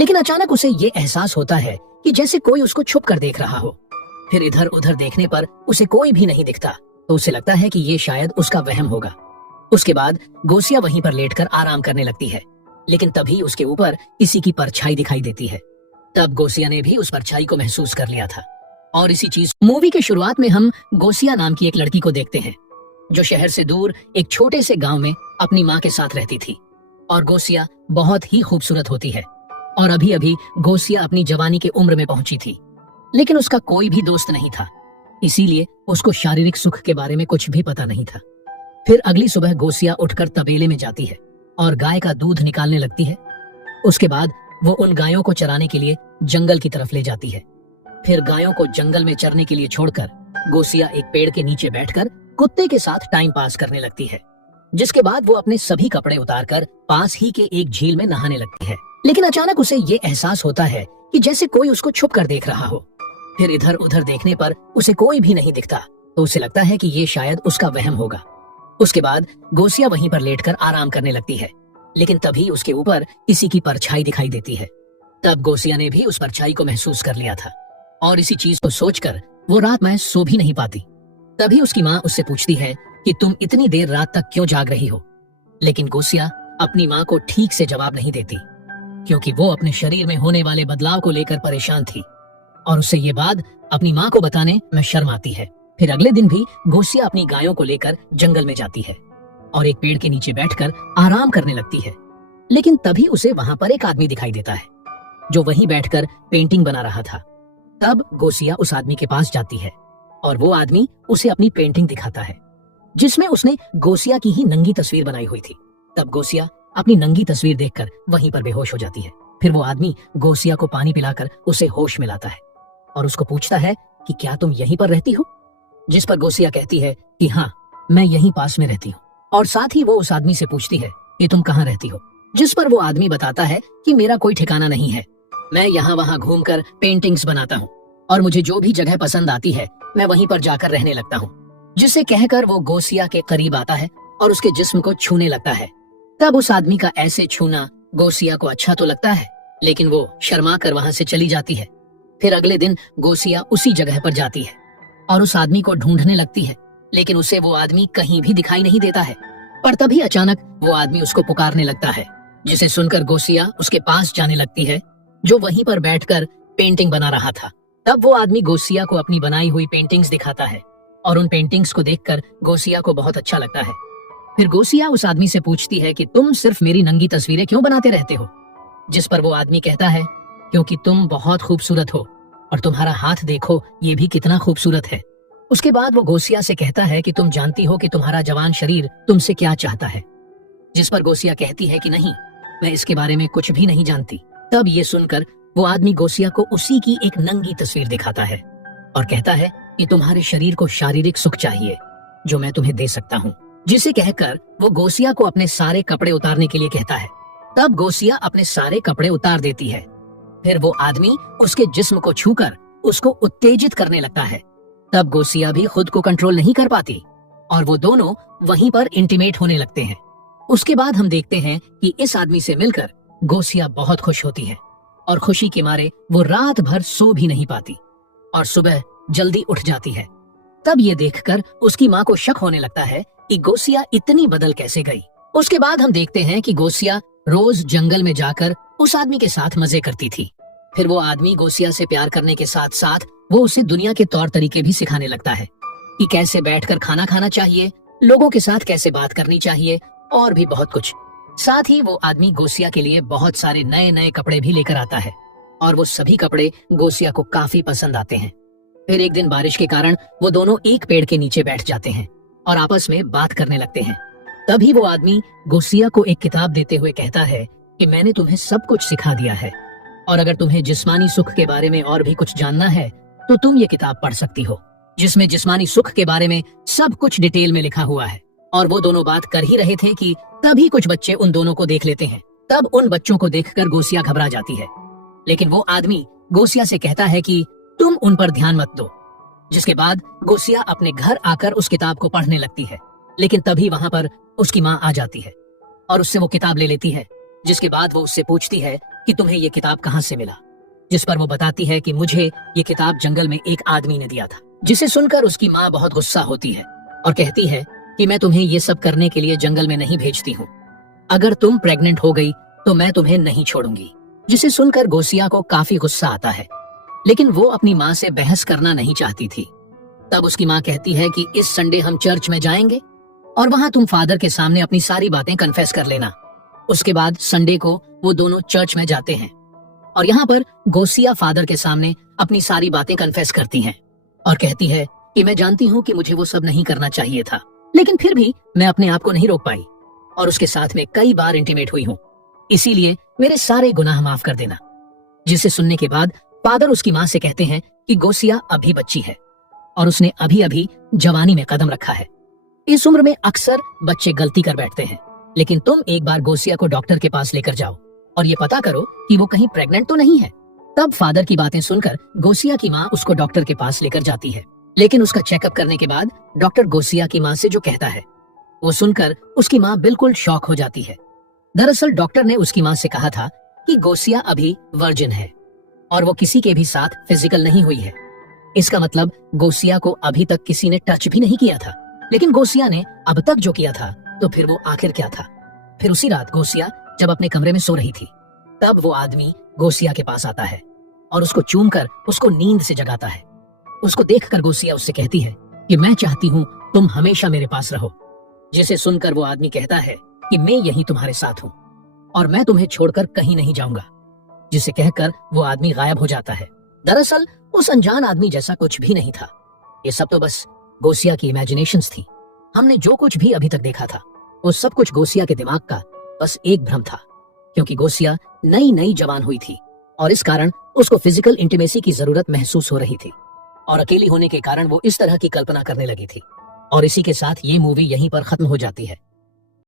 लेकिन अचानक उसे ये एहसास होता है कि जैसे कोई उसको छुप कर देख रहा हो। फिर इधर उधर देखने पर उसे कोई भी नहीं दिखता, तो उसे लगता है कि ये शायद उसका वहम होगा। उसके बाद गोसिया वहीं पर लेटकर आराम करने लगती है, लेकिन तभी उसके ऊपर किसी की परछाई दिखाई देती है। तब गोसिया ने भी उस परछाई को महसूस कर लिया था। और इसी चीज मूवी के शुरुआत में हम गोसिया नाम की एक लड़की को देखते हैं, जो शहर से दूर एक छोटे से गांव में अपनी माँ के साथ रहती थी। और गोसिया बहुत ही खूबसूरत होती है, और अभी अभी गोसिया अपनी जवानी के उम्र में पहुंची थी, लेकिन उसका कोई भी दोस्त नहीं था, इसीलिए उसको शारीरिक सुख के बारे में कुछ भी पता नहीं था। फिर अगली सुबह गोसिया उठकर तबेले में जाती है और गाय का दूध निकालने लगती है। उसके बाद वो उन गायों को चराने के लिए जंगल की तरफ ले जाती है। फिर गायों को जंगल में चरने के लिए छोड़कर गोसिया एक पेड़ के नीचे बैठकर कुत्ते के साथ टाइम पास करने लगती है। जिसके बाद वो अपने सभी कपड़े उतारकर पास ही के एक झील में नहाने लगती है। लेकिन अचानक उसे ये एहसास होता है कि जैसे कोई उसको छुप कर देख रहा हो। फिर इधर उधर देखने पर उसे कोई भी नहीं दिखता, तो उसे लगता है कि ये शायद उसका वहम होगा। उसके बाद गोसिया वहीं पर लेटकर आराम करने लगती है, लेकिन तभी उसके ऊपर किसी की परछाई दिखाई देती है। तब गोसिया ने भी उस परछाई को महसूस कर लिया था, और इसी चीज को सोचकर वो रात में सो भी नहीं पाती। तभी उसकी माँ उससे पूछती है कि तुम इतनी देर रात तक क्यों जाग रही हो। लेकिन गोसिया अपनी माँ को ठीक से जवाब नहीं देती, क्योंकि वो अपने शरीर में होने वाले बदलाव को लेकर परेशान थी, और उसे ये बात अपनी माँ को बताने में शर्म आती है। फिर अगले दिन भी गोसिया अपनी गायों को लेकर जंगल में जाती है और एक पेड़ के नीचे बैठकर आराम करने लगती है। लेकिन तभी उसे वहां पर एक आदमी दिखाई देता है, जो वहीं बैठकर पेंटिंग बना रहा था। तब गोसिया उस आदमी के पास जाती है और वो आदमी उसे अपनी पेंटिंग दिखाता है, जिसमें उसने गोसिया की ही नंगी तस्वीर बनाई हुई थी। तब गोसिया अपनी नंगी तस्वीर देखकर वहीं पर बेहोश हो जाती है। फिर वो आदमी गोसिया को पानी पिलाकर उसे होश में लाता है और उसको पूछता है कि क्या तुम यहीं पर रहती हो। जिस पर गोसिया कहती है कि हाँ, मैं यहीं पास में रहती हूँ। और साथ ही वो उस आदमी से पूछती है कि तुम कहाँ रहती हो। जिस पर वो आदमी बताता है कि मेरा कोई ठिकाना नहीं है, मैं यहाँ वहाँ घूमकर पेंटिंग्स बनाता हूँ, और मुझे जो भी जगह पसंद आती है मैं वहीं पर जाकर रहने लगता हूँ। जिसे कहकर वो गोसिया के करीब आता है और उसके जिस्म को छूने लगता है। तब उस आदमी का ऐसे छूना गोसिया को अच्छा तो लगता है, लेकिन वो शर्मा कर वहां से चली जाती है। फिर अगले दिन गोसिया उसी जगह पर जाती है और उस आदमी को ढूंढने लगती है, लेकिन उसे वो आदमी कहीं भी दिखाई नहीं देता है। पर तभी अचानक वो आदमी उसको पुकारने लगता है, जिसे सुनकर गोसिया उसके पास जाने लगती है, जो वहीं पर बैठकर पेंटिंग बना रहा था। तब वो आदमी गोसिया को अपनी बनाई हुई पेंटिंग्स दिखाता है, और उन पेंटिंग्स को देखकर गोसिया को बहुत अच्छा लगता है। फिर गोसिया उस आदमी से पूछती है कि तुम सिर्फ मेरी नंगी तस्वीरें क्यों बनाते रहते हो। जिस पर वो आदमी कहता है, क्योंकि तुम बहुत खूबसूरत हो, और तुम्हारा हाथ देखो, ये भी कितना खूबसूरत है। उसके बाद वो गोसिया से कहता है कि तुम जानती हो कि तुम्हारा जवान शरीर तुमसे क्या चाहता है। जिस पर गोसिया कहती है कि नहीं, मैं इसके बारे में कुछ भी नहीं जानती। तब ये सुनकर वो आदमी गोसिया को उसी की एक नंगी तस्वीर दिखाता है और कहता है कि तुम्हारे शरीर को शारीरिक सुख चाहिए, जो मैं तुम्हें दे सकता हूँ। जिसे कहकर वो गोसिया को अपने सारे कपड़े उतारने के लिए कहता है। तब गोसिया अपने सारे कपड़े उतार देती है। फिर वो आदमी उसके जिस्म को छूकर उसको उत्तेजित करने लगता है। तब गोसिया भी खुद को कंट्रोल नहीं कर पाती और वो दोनों वहीं पर इंटीमेट होने लगते हैं। उसके बाद हम देखते हैं कि इस आदमी से मिलकर गोसिया बहुत खुश होती है, और खुशी के मारे वो रात भर सो भी नहीं पाती और सुबह जल्दी उठ जाती है। तब ये देखकर उसकी माँ को शक होने लगता है कि गोसिया इतनी बदल कैसे गई। उसके बाद हम देखते हैं कि गोसिया रोज जंगल में जाकर उस आदमी के साथ मजे करती थी। फिर वो आदमी गोसिया से प्यार करने के साथ साथ वो उसे दुनिया के तौर तरीके भी सिखाने लगता है कि कैसे बैठकर खाना खाना चाहिए, लोगों के साथ कैसे बात करनी चाहिए, और भी बहुत कुछ। साथ ही वो आदमी गोसिया के लिए बहुत सारे नए नए कपड़े भी लेकर आता है, और वो सभी कपड़े गोसिया को काफी पसंद आते हैं। फिर एक दिन बारिश के कारण वो दोनों एक पेड़ के नीचे बैठ जाते हैं और आपस में बात करने लगते हैं। तभी वो आदमी गोसिया को एक किताब देते हुए कहता है कि मैंने तुम्हें सब कुछ सिखा दिया है, और अगर तुम्हें जिस्मानी सुख के बारे में और भी कुछ जानना है तो तुम ये किताब पढ़ सकती हो, जिसमें जिस्मानी सुख के बारे में सब कुछ डिटेल में लिखा हुआ है। और वो दोनों बात कर ही रहे थे कि तभी कुछ बच्चे उन दोनों को देख लेते हैं। तब उन बच्चों को देखकर गोसिया घबरा जाती है, लेकिन वो आदमी गोसिया से कहता है कि तुम उन पर ध्यान मत दो। जिसके बाद गोसिया अपने घर आकर उस किताब को पढ़ने लगती है, लेकिन तभी वहां पर उसकी माँ आ जाती है और उससे वो किताब ले लेती है। जिसके बाद वो उससे पूछती है कि तुम्हें ये किताब कहाँ से मिला, जिस पर वो बताती है कि मुझे ये किताब जंगल में एक आदमी ने दिया था। जिसे सुनकर उसकी माँ बहुत गुस्सा होती है और कहती है कि मैं तुम्हें ये सब करने के लिए जंगल में नहीं भेजती हूँ। अगर तुम प्रेग्नेंट हो गई तो मैं तुम्हें नहीं छोड़ूंगी। जिसे सुनकर गोसिया को काफी गुस्सा आता है, लेकिन वो अपनी माँ से बहस करना नहीं चाहती थी। तब उसकी माँ कहती है कि इस संडे हम चर्च में जाएंगे और वहां तुम फादर के सामने अपनी सारी बातें कन्फेस कर लेना। उसके बाद संडे को वो दोनों चर्च में जाते हैं और यहाँ पर गोसिया फादर के सामने अपनी सारी बातें कन्फेस करती हैं और कहती है कि मैं जानती हूँ कि मुझे वो सब नहीं करना चाहिए था, लेकिन फिर भी मैं अपने आप को नहीं रोक पाई और उसके साथ में कई बार इंटीमेट हुई हूँ, इसीलिए मेरे सारे गुनाह माफ कर देना। जिसे सुनने के बाद फादर उसकी माँ से कहते हैं कि गोसिया अभी बच्ची है और उसने अभी अभी जवानी में कदम रखा है। इस उम्र में अक्सर बच्चे गलती कर बैठते हैं, लेकिन तुम एक बार गोसिया को डॉक्टर के पास लेकर जाओ और ये पता करो कि वो कहीं प्रेग्नेंट तो नहीं है। तब फादर की बातें सुनकर गोसिया की माँ उसको डॉक्टर के पास लेकर जाती है, लेकिन उसका चेकअप करने के बाद डॉक्टर गोसिया की माँ से जो कहता है वो सुनकर उसकी माँ बिल्कुल शॉक हो जाती है। दरअसल डॉक्टर ने उसकी माँ से कहा था कि गोसिया अभी वर्जिन है और वो किसी के भी साथ फिजिकल नहीं हुई है। इसका मतलब गोसिया को अभी तक किसी ने टच भी नहीं किया था, लेकिन गोसिया ने अब तक जो किया था तो फिर वो आखिर क्या था। फिर उसी रात गोसिया जब अपने कमरे में सो रही थी, तब वो आदमी गोसिया के पास आता है और उसको चूमकर उसको नींद से जगाता है। उसको देखकर गोसिया उससे कहती है कि मैं चाहती हूँ तुम हमेशा मेरे पास रहो। जिसे सुनकर वो आदमी कहता है कि मैं यहीं तुम्हारे साथ हूँ और मैं तुम्हें छोड़कर कहीं नहीं जाऊंगा। जिसे कहकर वो आदमी गायब हो जाता है। दरअसल उस अनजान आदमी जैसा कुछ भी नहीं था। ये सब तो बस गोसिया की इमेजिनेशंस थी। हमने जो कुछ भी अभी तक देखा था वो सब कुछ गोसिया के दिमाग का बस एक भ्रम था, क्योंकि गोसिया नई नई जवान हुई थी और इस कारण उसको फिजिकल इंटीमेसी की जरूरत महसूस हो रही थी और अकेली होने के कारण वो इस तरह की कल्पना करने लगी थी। और इसी के साथ ये मूवी यहीं पर खत्म हो जाती है।